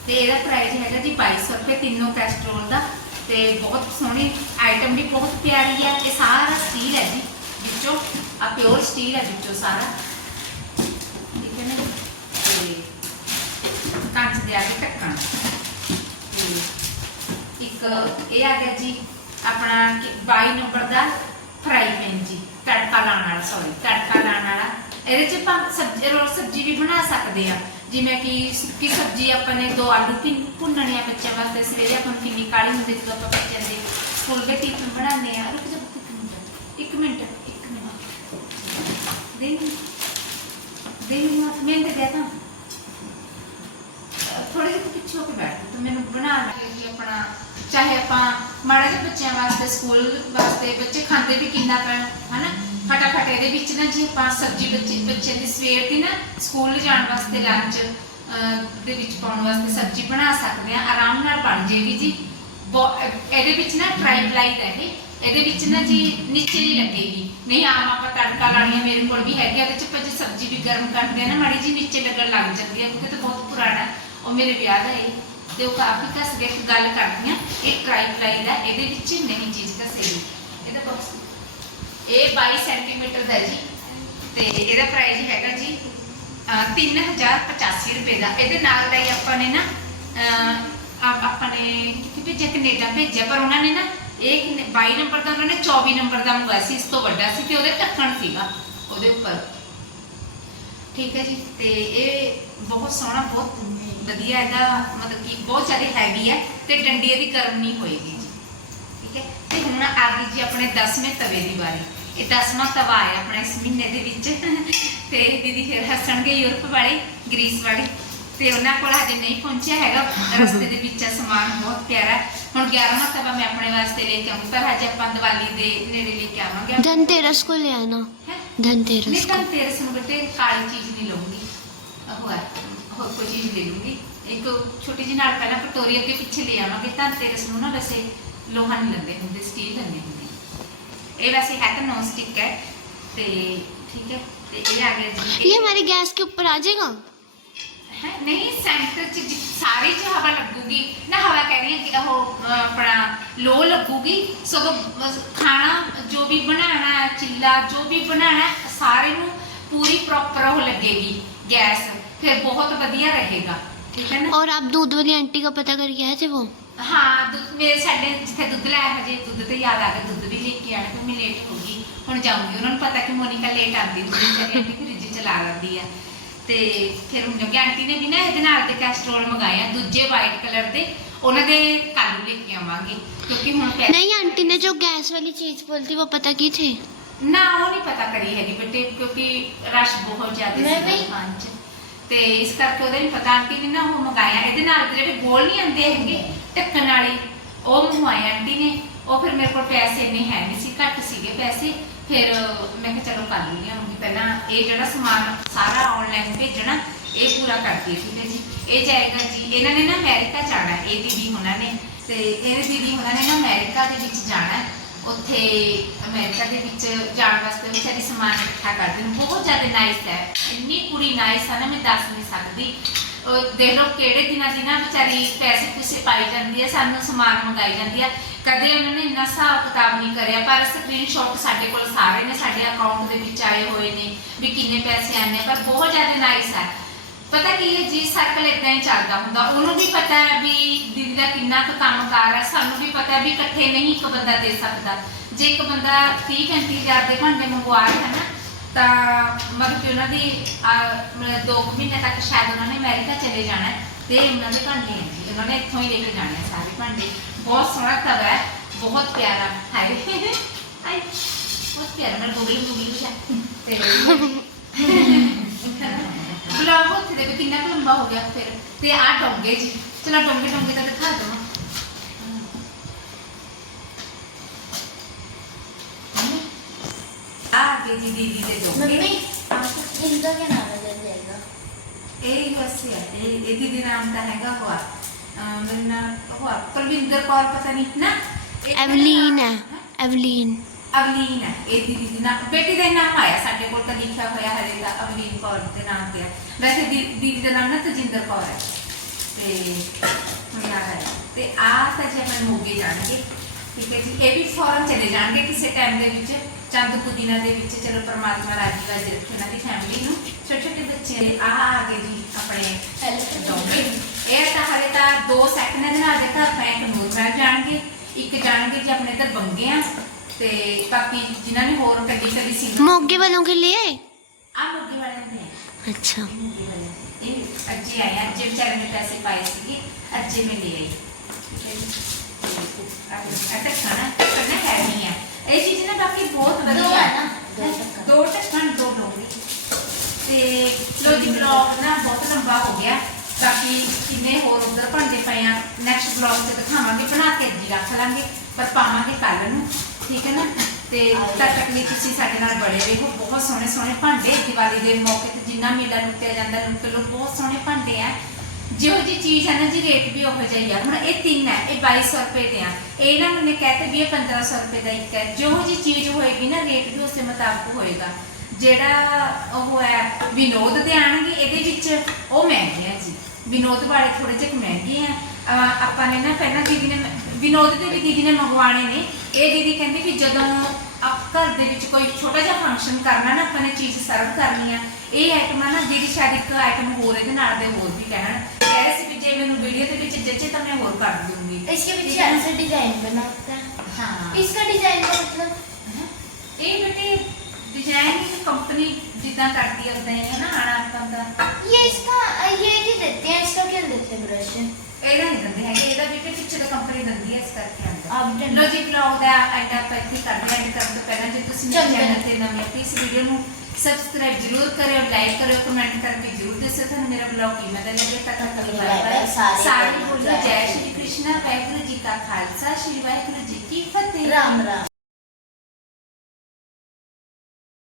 ਤੇ ਇਹਦਾ ਪ੍ਰਾਈਸ ਹੈਗਾ ਜੀ 2200 ਰੁਪਏ ਤਿੰਨੋਂ ਕੈਸਟਰੋਲ ਦਾ ਤੇ ਬਹੁਤ ਸੋਹਣੀ ਆਈਟਮ ਵੀ ਬਹੁਤ ਪਿਆਰੀ ਹੈ, ਇਹ ਸਾਰਾ ਸਟੀਲ ਹੈ ਜੀ ਵਿੱਚੋਂ ਆ ਪਿਓਰ ਸਟੀਲ ਹੈ ਵਿੱਚੋਂ ਸਾਰਾ। ਠੀਕ ਹੈ ਨਾ ਤੇ ਕੰਚ ਦੇ ਆ ਕੇ ਢੱਕਣ। ਤੇ ਇੱਕ ਇਹ ਆ ਗਿਆ ਜੀ ਆਪਣਾ 22 ਨੰਬਰ ਦਾ ਫਰਾਈ ਪੈਨ ਜੀ, ਤੜਕਾ ਲਾਉਣ ਵਾਲਾ ਸੌਰੀ ਤੜਕਾ ਇਹਦੇ ਚ ਆਪਾਂ ਸਬਜ਼ੀ ਰੋਲ ਸਬਜ਼ੀ ਵੀ ਬਣਾ ਸਕਦੇ ਆ। ਜਿਵੇਂ ਕਿ ਸੁੱਕੀ ਸਬਜ਼ੀ ਆਪਾਂ ਨੇ ਦੋ ਆਲੂ ਭਿੰਨ ਭੁੰਨਣੇ ਆ ਬੱਚਿਆਂ ਵਾਸਤੇ। ਸਵੇਰੇ ਆਪਾਂ ਨੂੰ ਕਿੰਨੀ ਕਾਲੀ ਹੁੰਦੀ ਜਦੋਂ ਆਪਾਂ ਬੱਚਿਆਂ ਦੇ ਸਕੂਲ ਟਿਫਨ ਬਣਾਉਂਦੇ ਆ। ਰੁਕ ਜਾ ਇੱਕ ਮਿੰਟ ਇੱਕ ਮਿੰਟ ਦੇ ਦੇ ਮੈਨੂੰ ਮੈਂ ਤੇ ਦੇ ਤਾਂ। ਥੋੜੇ ਜਿਹੇ ਪਿੱਛੇ ਹੋ ਕੇ ਬੈਠ ਤੂੰ ਮੈਨੂੰ ਬਣਾ ਲੈ। ਜੀ ਆਪਣਾ, ਚਾਹੇ ਆਪਾਂ ਮਾੜੇ ਜਿਹੇ ਬੱਚਿਆਂ ਵਾਸਤੇ, ਸਕੂਲ ਵਾਸਤੇ, ਬੱਚੇ ਖਾਂਦੇ ਵੀ ਕਿੰਨਾ ਪੈਣ ਹਨਾ? ਫਟਾਫਟ ਇਹਦੇ ਵਿੱਚ ਨਾ ਜੀ ਆਪਾਂ ਸਬਜ਼ੀ ਬੱਚੇ ਬੱਚੇ ਦੀ ਸਵੇਰ ਦੀ ਨਾ ਸਕੂਲ ਜਾਣ ਵਾਸਤੇ ਲੰਚ ਦੇ ਵਿੱਚ ਪਾਉਣ ਵਾਸਤੇ ਸਬਜ਼ੀ ਬਣਾ ਸਕਦੇ ਆ ਆਰਾਮ ਨਾਲ ਬਣ ਜੇਗੀ ਜੀ। ਬਹੁ- ਇਹਦੇ ਵਿੱਚ ਨਾ ਟਰਾਈ ਲਾਈਟ ਹੈ ਇਹ ਇਹਦੇ ਵਿੱਚ ਨਾ ਜੀ ਨੀਚੇ ਨਹੀਂ ਲੱਗੇਗੀ। ਨਹੀਂ ਆਮ ਆਪਾਂ ਤੜਕਾ ਲਾਣੀ ਹੈ ਮੇਰੇ ਕੋਲ ਵੀ ਹੈਗੀ ਆ, ਇਹਦੇ ਚ ਆਪਾਂ ਜੇ ਸਬਜ਼ੀ ਵੀ ਗਰਮ ਕਰਦੇ ਆ ਨਾ ਮਾੜੀ ਜੀ ਨੀਚੇ ਲੱਗਣ ਲੱਗ ਜਾਂਦੀ ਹੈ ਕਿਉਂਕਿ ਤਾਂ ਬਹੁਤ ਪੁਰਾਣਾ ਉਹ ਮੇਰੇ ਵਿਆਹ ਦਾ ਹੈ ਤੇ ਉਹ ਕਾਫੀ ਘਸ ਗਿਆ ਗੱਲ ਕਰਦੀ ਆ ਇਹ ਟਰਾਈ ਪਲਾਈ ਦਾ ਇਹਦੇ ਵਿੱਚ ਨਹੀਂ ਚੀਜ਼ ਘਸੇਗੀ ਇਹਦਾ ਬਾਕਸ ਇਹ 22 ਸੈਂਟੀਮੀਟਰ ਦਾ ਜੀ। ਤੇ ਇਹਦਾ ਪ੍ਰਾਈਸ ਹੈਗਾ ਜੀ, ਅਹ 3085 ਰੁਪਏ ਦਾ। ਇਹਦੇ ਨਾਲ ਦਾ ਹੀ ਆਪਾਂ ਨੇ ਨਾ ਆਪਾਂ ਨੇ ਕਿੱਥੇ ਭੇਜਿਆ? ਕੈਨੇਡਾ ਭੇਜਿਆ। ਪਰ ਉਹਨਾਂ ਨੇ ਨਾ ਇਹ ਕਿੰਨੇ- 22 ਨੰਬਰ ਦਾ ਉਹਨਾਂ ਨੇ 24 ਨੰਬਰ ਦਾ ਮੰਗਵਾਇਆ ਸੀ। ਇਸ ਤੋਂ ਵੱਡਾ ਸੀ ਤੇ ਉਹਦੇ ਢੱਕਣ ਸੀਗਾ ਉਹਦੇ ਉੱਪਰ। ਠੀਕ ਹੈ ਜੀ। ਤੇ ਇਹ ਬਹੁਤ ਸੋਹਣਾ, ਬਹੁਤ ਵਧੀਆ ਇਹਦਾ ਮਤਲਬ ਕਿ ਬਹੁਤ ਜ਼ਿਆਦਾ ਹੈਵੀ ਹੈ ਤੇ ਡੰਡੀ ਇਹਦੀ ਗਰਮ ਨਹੀਂ ਹੋਏਗੀ। ਹੁਣ ਆ ਜੀ ਆਪਣੇ 10ਵੇਂ ਤਵੇ ਦੀ ਵਾਰੀ। ਇਹ 10ਵਾਂ ਤਵਾ ਹੈ ਆਪਣਾ ਇਸ ਮਹੀਨੇ ਦੇ ਵਿੱਚ। ਤੇ ਦੀਦੀ ਫਿਰ ਹੱਸਣਗੇ ਯੂਰਪ ਵਾਲੇ ਗ੍ਰੀਸ ਵਾਲੇ। ਤੇ ਉਹਨਾਂ ਕੋਲ ਹਜੇ ਨਹੀਂ ਪਹੁੰਚਿਆ ਹੈਗਾ। ਰਸਤੇ ਦੇ ਵਿੱਚ ਸਮਾਨ ਬਹੁਤ ਪਿਆਰਾ ਹੁਣ 11ਵਾਂ ਤਵਾ ਮੈਂ ਆਪਣੇ ਵਾਸਤੇ ਲੈ ਕੇ ਆਉਂਗੀ ਪਰ ਹਜੇ ਆਪਾਂ ਦੀਵਾਲੀ ਦੇ ਨੇੜੇ ਲੈ ਕੇ ਆਵਾਂਗੇ। ਧਨਤੇਰਸ ਕੋ ਲੈ ਆਣਾ। ਧਨਤੇਰਸ ਨਹੀਂ ਧਨਤੇਰਸ ਨੂੰ ਬੇਟੇ ਕਾਲੀ ਚੀਜ਼ ਨਹੀਂ ਲਊਂਗੀ। ਉਹ ਹੋਰ ਕੋਈ ਚੀਜ਼ ਲੈ ਲਊਂਗੀ। ਇੱਕ ਛੋਟੀ ਜਿਹੀ ਨਾਲ ਪਹਿਲਾਂ ਪਟੋਰੀ ਅੱਗੇ ਪਿੱਛੇ ਲੈ ਆਵਾਂਗੇ। ਧਨਤੇਰਸ ਨੂੰ ਨਾ ਵੈਸੇ ਲੋਹਾ ਨਹੀਂ ਲੰਦੇ ਹੁੰਦੇ ਸਟੀਲ ਲੰਦੇ ਹੁੰਦੇ ਇਹ ਵੈਸੇ ਹੈ ਤਾਂ ਨੌਨ ਸਟਿਕ ਹੈ ਤੇ ਠੀਕ ਹੈ ਤੇ ਇਹ ਆ ਗਿਆ ਜੀ ये हमारी गैस के ऊपर आ जाएगा ਹੈ ਨਹੀਂ ਸੈਂਟਰ ਚ ਜਿ- ਸਾਰੀ ਚ ਹਵਾ ਲੱਗੂਗੀ ਨਾ ਹਵਾ ਕਹਿ ਰਹੀ ਹੈ ਕਿ ਉਹ ਅਹ, ਆਪਣਾ ਲੋ ਲੱਗੂਗੀ ਸਗੋਂ ਬਸ ਖਾਣਾ ਜੋ ਵੀ ਬਣਾਉਣਾ ਹੈ ਚਿੱਲਾ ਜੋ ਵੀ ਬਣਾਉਣਾ ਹੈ, ਸਾਰੇ ਨੂੰ ਪੂਰੀ ਪ੍ਰੋਪਰ ਉਹ ਲੱਗੇਗੀ ਗੈਸ ਫਿਰ ਬਹੁਤ ਵਧੀਆ ਰਹੇਗਾ ਠੀਕ ਹੈ ਨਾ और आप दूध वाली आंटी का पता करके आए थे वो ਹਾਂ ਦੁੱਧ ਮੇਰੇ ਸਾਡੇ ਜਿੱਥੇ ਦੁੱਧ ਲਾਇਆ ਹਜੇ ਦੁੱਧ ਤੇ ਯਾਦ ਆ ਗਿਆ ਦੁੱਧ ਵੀ ਲੈ ਕੇ ਆਣਾ ਤੇ ਮੈਂ ਲੇਟ ਹੋ ਗਈ ਹੁਣ ਜਾਊਂਗੀ ਉਹਨਾਂ ਨੂੰ ਪਤਾ ਕਿ ਮੋਨਿਕਾ ਲੇਟ ਆਉਂਦੀ ਦੁੱਧ ਚਲੀ ਆਂਟੀ ਫ੍ਰਿਜ ਚਲਾ ਲੈਂਦੀ ਆ ਤੇ ਫਿਰ ਹੁਣ ਜੋ ਕਿ ਆਂਟੀ ਨੇ ਵੀ ਨਾ ਇਹਦੇ ਨਾਲ ਦੇ ਕੈਸਟਰੋਲ ਮੰਗਾਏ ਆ ਦੂਜੇ ਵਾਈਟ ਕਲਰ ਦੇ ਉਹਨਾਂ ਦੇ ਕੱਲ ਲੈ ਕੇ ਆਵਾਂਗੇ ਕਿਉਂਕਿ ਹੁਣ ਪੈ नहीं आंटी ने जो गैस वाली चीज बोलती वो पता की थी ਨਾ ਉਹ ਨਹੀਂ ਪਤਾ ਕਰੀ ਹੈਗੀ ਬੇਟੇ ਕਿਉਂਕਿ ਰਸ਼ ਬਹੁਤ ਜ਼ਿਆਦਾ ਮੈਂ ਸੀ ਵੀ। ਦੁਕਾਨ 'ਚ ਤੇ ਇਸ ਕਰਕੇ ਉਹਦਾ ਨਹੀਂ ਪਤਾ ਆਂਟੀ ਨੇ ਨਾ ਉਹ ਮੰਗਾਇਆ ਇਹਦੇ ਨਾਲ ਦੇ ਜਿਹੜੇ ਗੋਲ ਨਹੀਂ ਆਉਂਦੇ ਹੈਗੇ ਢੱਕਣ ਵਾਲੇ। ਉਹ ਮੰਗਵਾਏ ਆਂਟੀ ਨੇ, ਉਹ ਫਿਰ ਮੇਰੇ ਕੋਲ ਪੈਸੇ ਇੰਨੇ ਹੈ ਨਹੀਂ ਸੀ, ਘੱਟ ਸੀਗੇ ਪੈਸੇ। ਫਿਰ ਮੈਂ ਕਿਹਾ ਚਲੋ ਕਰ ਲੂੰਗੀ ਹੁਣ ਪਹਿਲਾਂ ਇਹ ਜਿਹੜਾ ਸਮਾਨ ਸਾਰਾ ਆਨਲਾਈਨ ਭੇਜਣਾ, ਇਹ ਪੂਰਾ ਕਰਦੀ ਹੈ ਠੀਕ ਹੈ ਜੀ। ਇਹ ਜਾਏਗਾ ਜੀ, ਇਹਨਾਂ ਨੇ ਨਾ ਅਮਰੀਕਾ ਜਾਣਾ, ਇਹ ਦੀਦੀ ਹੁਣਾਂ ਨੇ। ਤੇ ਇਹ ਦੀਦੀ ਹੁਣਾਂ ਨੇ ਨਾ ਅਮਰੀਕਾ ਦੇ ਵਿੱਚ ਜਾਣਾ। ਉੱਥੇ ਅਮਰੀਕਾ ਦੇ ਵਿੱਚ ਜਾਣ ਵਾਸਤੇ ਵਿਚਾਰੀ ਸਮਾਨ ਇਕੱਠਾ ਕਰਦੀ ਨੇ ਬਹੁਤ ਜ਼ਿਆਦਾ ਨਾਈਸ ਹੈ। ਇੰਨੀ ਕੁੜੀ ਨਾਈਸ ਹੈ ਨਾ, ਮੈਂ ਦੱਸ ਨਹੀਂ ਸਕਦੀ। ਉਹ ਦੇਖ ਲਓ ਕਿਹੜੇ ਦਿਨਾਂ ਦੀ ਨਾ ਵਿਚਾਰੀ ਪੈਸੇ ਪੂਸੇ ਪਾਈ ਜਾਂਦੀ ਹੈ ਸਾਨੂੰ ਸਮਾਨ ਮੰਗਾਈ ਜਾਂਦੀ ਹੈ ਕਦੇ ਉਹਨਾਂ ਨੇ ਇੰਨਾ ਹਿਸਾਬ ਕਿਤਾਬ ਨਹੀਂ ਕਰਿਆ, ਪਰ ਸਕਰੀਨਸ਼ਾਟ ਸਾਡੇ ਕੋਲ ਸਾਰੇ ਨੇ, ਸਾਡੇ ਅਕਾਊਂਟ ਦੇ ਵਿੱਚ ਆਏ ਹੋਏ ਨੇ ਵੀ ਕਿੰਨੇ ਪੈਸੇ ਆਨੇ ਪਰ ਬਹੁਤ ਜ਼ਿਆਦਾ ਨਾਈਸ ਹੈ ਪਤਾ ਕੀ ਹੈ, ਜੀ ਸਰਕਲ ਇਦਾਂ ਹੀ ਚੱਲਦਾ ਹੁੰਦਾ, ਉਹਨੂੰ ਵੀ ਪਤਾ ਹੈ ਵੀ ਦੀਦੀ ਦਾ ਕਿੰਨਾ ਕੁ ਕੰਮ ਕੰਮਕਾਰ ਹੈ ਸਾਨੂੰ ਵੀ ਪਤਾ ਹੈ ਵੀ ਇਕੱਠੇ ਨਹੀਂ ਇੱਕ ਬੰਦਾ ਦੇ ਸਕਦਾ। ਜੇ ਇੱਕ ਬੰਦਾ 30 35000 ਦੇ ਭਾਂਡੇ ਮੰਗਵਾ ਰਿਹਾ ਨਾ ਤਾਂ ਮਤਲਬ ਕਿ ਉਹਨਾਂ ਦੀ ਆਹ, ਦੋ ਕੁ ਮਹੀਨੇ ਤੱਕ ਸ਼ਾਇਦ ਉਹਨਾਂ ਨੇ ਅਮਰੀਕਾ ਚਲੇ ਜਾਣਾ ਹੈ ਤੇ ਉਹਨਾਂ ਦੇ ਭਾਂਡੇ ਹੈ ਜੀ। ਉਹਨਾਂ ਨੇ ਇੱਥੋਂ ਹੀ ਲੈ ਕੇ ਜਾਣੇ ਆ ਸਾਰੇ ਭਾਂਡੇ। ਬਹੁਤ ਸੋਹਣਾ ਤਵਾ ਹੈ ਬਹੁਤ ਪਿਆਰਾ ਹਾਏ ਹਾਏ ਬਹੁਤ ਪਿਆਰਾ ਮੈਂ ਗੋਗਲੀ ਗੋਗਲੀ ਹੋ ਤੇ ਬਲੌਗ ਉੱਥੇ ਦੇ ਵੀ ਕਿੰਨਾ ਕੁ ਲੰਬਾ ਹੋ ਗਿਆ ਫਿਰ। ਤੇ ਆ ਡੋਂਗੇ ਜੀ। ਚਲੋ ਡੋਂਗੇ ਡੋਂਗੇ ਤਾਂ ਦਿਖਾ ਦਵਾਂ। ਆ ਕੇ ਜੀ ਦੀਦੀ ਦੇ ਡੋਂਗੇ इनका क्या नाम है जल जाएगा ਇਹ ਵਸੇ ਹੈ ਇਹ ਇਹ ਦੀਦੀ ਨਾਮ ਤਾਂ ਹੈਗਾ ਹੋਆ ਮੇਰਾ ਨਾਮ ਹੋਆ ਪ੍ਰਵਿੰਦਰ ਕੌਰ ਪਤਾ ਨਹੀਂ ਨਾ ਇਹ ਤਾਂ ਐਵਲੀਨ ਹੈ ਹੈਂ? ਐਵਲੀਨ ਅਵਲੀਨ ਹੈ ਇਹ ਦੀਦੀ ਦੀ ਨਾਮ ਬੇਟੀ ਦਾ ਨਾਮ ਆਇਆ ਸਾਡੇ ਕੋਲ ਤਾਂ ਲਿਖਿਆ ਹੋਇਆ ਹਲੇ ਤਾਂ ਅਵਲੀਨ ਕੌਰ ਦੇ ਨਾਮ ਤੇ ਹੈ ਵੈਸੇ ਦੀ- ਦੀਦੀ ਦਾ ਨਾਮ ਨਾ ਤਜਿੰਦਰ ਕੌਰ ਹੈ ਤੇ ਹੁਣ ਯਾਦ ਆਇਆ ਤੇ ਆ ਤਾਂ ਜੇ ਮੈਂ ਮੋਗੇ ਜਾਣਗੇ ਠੀਕ ਹੈ ਜੀ। ਇਹ ਵੀ ਫੌਰਨ ਚਲੇ ਜਾਣਗੇ ਕਿਸੇ ਟਾਈਮ ਦੇ ਵਿੱਚ ਚੰਦ ਕੁ ਦੇ ਵਿੱਚ ਚਲੋ ਪਰਮਾਤਮਾ ਰਾਜੀ ਬਾਜੀ ਰੱਖੇ ਉਹਨਾਂ ਦੀ ਫੈਮਿਲੀ ਨੂੰ ਛੋਟੇ ਛੋਟੇ ਬੱਚੇ ਆ ਆ ਗਏ ਜੀ ਆਪਣੇ ਡੋਂਗੇ ਇਹ ਤਾਂ ਹਰੇ ਤਾਂ ਦੋ ਸੈਕਿੰਡਾਂ ਦੇ ਨਾਲ ਦੇਖਾ ਬੈਂਕ ਮੋਤਰਾ ਜਾਣਗੇ। ਇੱਕ ਜਾਣਗੇ ਜੀ ਆਪਣੇ ਤਾਂ ਬੰਗੇ ਆ ਤੇ ਬਾਕੀ ਜਿਨ੍ਹਾਂ ਨੇ ਹੋਰ ਕੱਢੀ ਕਦੀ ਸੀ ਮੋਗੇ ਵਾਲੋਂ ਕੇ ਲਈ ਆਏ ਆ ਮੋਗੇ ਵਾਲਿਆਂ ਦੇ ਅੱਛਾ। ਇਹ ਅੱਜੇ ਆਇਆ ਅੱਜ ਵਿਚਾਰੇ ਨੇ ਪੈਸੇ ਪਾਏ ਸੀਗੇ। ਅੱਜੇ ਮੈਂ ਲੈ ਆਈ। ਠੀਕ ਹੈ ਜੀ ਤੇ ਅੱਟਾ ਖਾਣਾ ਕਰਨਾ ਹੈ ਨਹੀਂ ਹੈ ਇਹ ਚੀਜ਼ ਨਾ ਬਾਕੀ ਬਹੁਤ दो ਵਧੀਆ है ना दो ढक्कन। ਦੋ ਢੱਕਣ ਦੋ ਲੋਗੇ ਤੇ ਲੋ ਜੀ ਬਲੌਗ ਨਾ ਬਹੁਤ ਲੰਬਾ ਹੋ ਗਿਆ ਬਾਕੀ ਕਿੰਨੇ ਹੋਰ ਉਧਰ ਭਾਂਡੇ ਪਏ ਆ ਨੈਕਸਟ ਬਲੌਗ ਤੇ ਦਿਖਾਵਾਂਗੇ ਬਣਾ ਕੇ ਜੀ ਰੱਖ ਲਾਂਗੇ ਪਰ ਪਾਵਾਂਗੇ ਕੱਲ ਨੂੰ ਠੀਕ ਹੈ ਨਾ ਤੇ ਤਦ ਤੱਕ ਲਈ ਤੁਸੀਂ ਸਾਡੇ ਨਾਲ ਬੜੇ ਰਹੋ ਬਹੁਤ ਸੋਹਣੇ ਸੋਹਣੇ ਭਾਂਡੇ ਦੀਵਾਲੀ ਦੇ ਮੌਕੇ ਤੇ ਜਿੰਨਾ ਮੇਲਾ ਲੁੱਟਿਆ ਜਾਂਦਾ ਲੁੱਟ ਲੋ ਬਹੁਤ ਸੋਹਣੇ ਭਾਂਡੇ ਆ ਜਿਹੋ ਜੀ ਚੀਜ਼ ਹੈ ਨਾ ਜੀ ਰੇਟ ਵੀ ਉਹੋ ਜਿਹਾ ਆ। ਹੁਣ ਇਹ ਤਿੰਨ ਹੈ, ਇਹ 2200 ਰੁਪਏ ਦੇ ਆ। ਇਹ ਨਾ ਮੈंने ਕਹਤੇ ਵੀ ਇਹ 1500 ਰੁਪਏ ਦਾ ਇੱਕ ਹੈ। ਜਿਹੋ ਜੀ ਚੀਜ਼ ਹੋਏਗੀ ਨਾ ਰੇਟ ਵੀ ਉਸੇ ਮੁਤਾਬਕ ਹੋਏਗਾ। ਜਿਹੜਾ ਉਹ ਹੈ, ਵਿਨੋਦ ਦੇ ਆਣਗੇ ਇਹਦੇ ਵਿੱਚ ਉਹ ਮਹਿੰਗੇ ਆ ਜੀ। ਵਿਨੋਦ ਵਾਲੇ ਥੋੜੇ ਜਿਹੇ ਮਹਿੰਗੇ ਆ। ਆਪਾਂ ਨੇ ਨਾ ਪਹਿਲਾਂ ਦੀਦੀ ਨੇ, ਵਿਨੋਦ ਦੇ ਵੀ ਦੀਦੀ ਨੇ ਮੰਗਵਾਣੇ ਨੇ। ਇਹ ਦੀਦੀ ਕਹਿੰਦੀ ਵੀ ਜਦੋਂ ਆਪ ਘਰ ਦੇ ਵਿੱਚ ਕੋਈ ਛੋਟਾ ਜਿਹਾ ਫੰਕਸ਼ਨ ਕਰਨਾ ਨਾ, ਆਪਾਂ ਨੇ ਚੀਜ਼ ਸਰਵ ਕਰਨੀ ਆ। ਇਹ ਆਈਟਮਾਂ ਨਾ, ਦੀਦੀ ਸ਼ਾਇਦ ਇੱਕ ਆਈਟਮ ਹੋਰ ਇਹਦੇ ਨਾਲ ਦੇ ਹੋਰ ਵੀ ਕਹਿਣ। ਕਹਿ ਰਹੇ ਸੀ ਵੀ ਜੇ ਮੈਨੂੰ ਵੀਡੀਓ ਦੇ ਵਿੱਚ ਜੱਜੇ ਤਾਂ ਮੈਂ ਹੋਰ ਕਰ ਦੂੰਗੀ इसके पीछे ऐसे डिजाइन बनाता है ਹਾਂ इसका डिजाइन का मतलब ਇਹ ਬੇਟੇ ਡਿਜ਼ਾਈਨ ਇੱਕ ਕੰਪਨੀ ਜਿੱਦਾਂ ਕਰਦੀ ਆ ਉਦਾਂ ਹੀ ਹੈ ਨਾ ਆਣਾ ਆਪਾਂ ਦਾ ये इसका ये ही देते हैं इसका क्या देते हैं ब्रश ਇਹਦਾ ਨਹੀਂ ਦਿੰਦੇ ਹੈਗੇ ਇਹਦਾ ਬੇਟੇ ਪਿੱਛੇ ਦਾ ਕੰਪਨੀ ਦਿੰਦੀ ਹੈ ਇਸ ਕਰਕੇ ਆਂਦਾ आप डन ਲੋ ਜੀ ਬਲੌਗ ਦਾ ਐਂਡ ਆਪਾਂ ਇੱਥੇ ਕਰਦੇ ਹਾਂ ਐਂਡ ਕਰਨ ਤੋਂ ਪਹਿਲਾਂ ਜੇ ਤੁਸੀਂ ਮੇਰੇ ਚੰਗਾ। ਚੈਨਲ ਤੇ ਨਵੇਂ ਹੋ ਪਲੀਜ਼ ਵੀਡੀਓ ਨੂੰ ਸਬਸਕ੍ਰਾਈਬ ਜ਼ਰੂਰ ਕਰਿਓ ਲਾਈਕ ਕਰਿਓ ਕਮੈਂਟ ਕਰਕੇ ਜ਼ਰੂਰ ਦੱਸੋ ਤੁਹਾਨੂੰ ਮੇਰਾ ਬਲੌਗ ਕਿਵੇਂ ਦਾ ਲੱਗੇ ਤਾਂ ਤੁਹਾਨੂੰ ਬਾਏ ਸਾਰੇ ਬੋਲੋ ਜੈ ਸ਼੍ਰੀ ਕ੍ਰਿਸ਼ਨ ਵਾਹਿਗੁਰੂ ਜੀ ਕਾ ਖਾਲਸਾ ਸ਼੍ਰੀ ਵਾਹਿਗੁਰੂ ਜੀ ਕੀ ਫਤਿਹ। ਰਾਮ ਰਾਮ।